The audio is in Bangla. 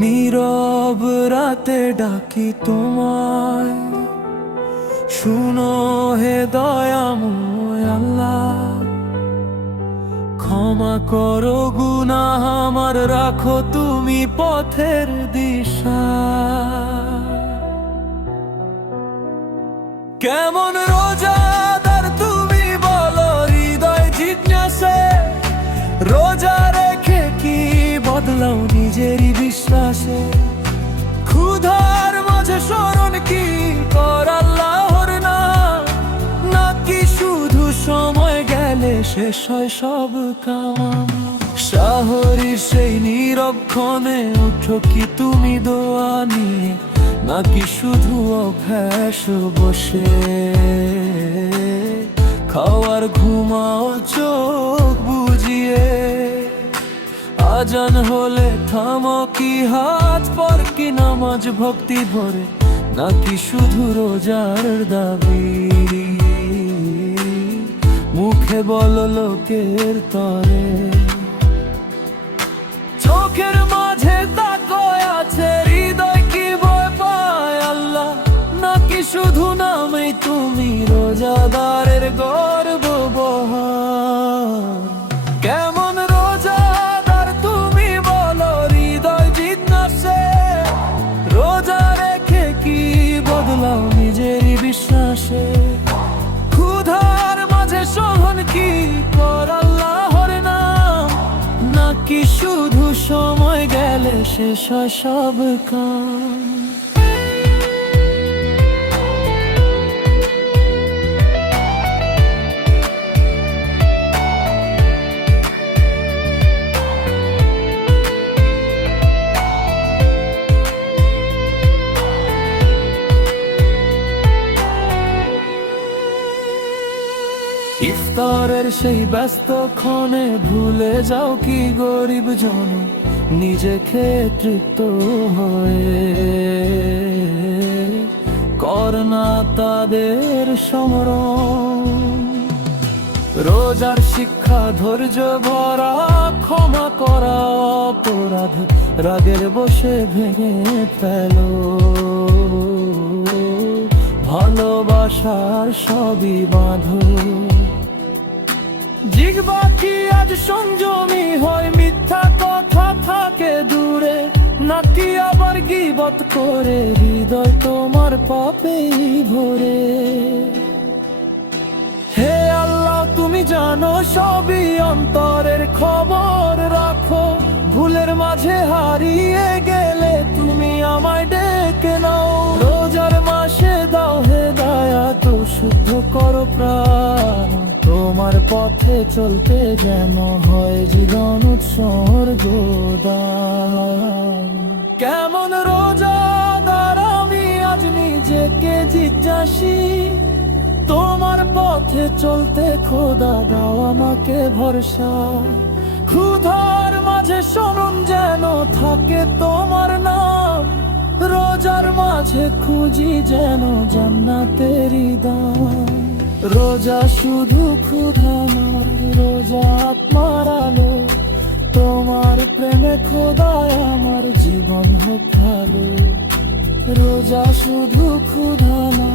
নীরব রাতে ডাকি তোমায়, শুনো হে দয়াময় আল্লাহ। ক্ষমা করো গুনাহ আমার, রাখো তুমি পথের দিশা। কেমন রোজাদার তুমি বলো হৃদয় জিজ্ঞাসে, রোজা রেখে কি বদলাও নিজেরই বিশ্বাসে। ক্ষুধার মাঝে স্মরণ কি কর আল্লাহর নাম, নাকি শুধু সময় গেলে শেষ হয় সব কাম। শাহরির সেই নীরবক্ষণে উঠো কি তুমি দোয়া নিয়ে, নাকি শুধু অভ্যাস বসে খাওয়ার ঘুমাও চোখ বুজিয়ে। আজান হলে থামো কি হাত পর কি নামাজ ভক্তি ভরে, নাকি শুধু রোজার দাবি মুখে বলো লোকের তরে। চোখের মাঝে তাকয় আছে হৃদয় কি ভয় পায় আল্লাহ, নাকি শুধু নামেই তুমি রোজাদারের গর্ব বহার। কেমন রোজাদার তুমি বলো হৃদয় জিজ্ঞাসে, রোজা রেখে কি বদলাও নিজেরই বিশ্বাসে। ক্ষুধার মাঝে সহন কি কর আল্লাহর নাম, নাকি শুধু সময় গেলে শেষ হয় সব কাম। ইফতারের সেই ব্যস্ত ক্ষণে ভুলে যাও কি গরিব জন, নিজেকে তৃপ্ত হয়ে করনা তাদের সমরণ। রোজার শিক্ষা ধৈর্য ভরা, ক্ষমা করা অপরাধ রাগের বসে ভেঙে ফেলো। ভালোবাসার সবই বাঁধো, জিহ্বা কি আজ সংযমী হয়, মিথ্যা কথা থাকে দূরে, নাকি আবার গীবত করে হৃদয় তোমার পাপেই ভরে। হে আল্লাহ তুমি জানো সবই, অন্তরের খবর রাখো। ভুলের মাঝে হারিয়ে গেলে তুমি আমায় ডেকে নাও। রোজার মাসে দাও হে দয়া, তো শুদ্ধ করো প্রাণ। তোমার পথে চলতে যেন হয় জীবন উৎসর্গ দান। কেমন রোজাদার আমি আজ নিজেকে জিজ্ঞাসি, তোমার পথে চলতে খোদা দাও আমাকে ভরসা। ক্ষুধার মাঝে স্মরণ যেন থাকে তোমার নাম, রোজার মাঝে খুঁজি যেন জান্নাতেরই দাম। রোজা শুধু ক্ষুধা নয়, রোজা আত্মার আলো। তোমার প্রেমে খোদায় আমার জীবন হোক ভালো। রোজা শুধু ক্ষুধা নয়,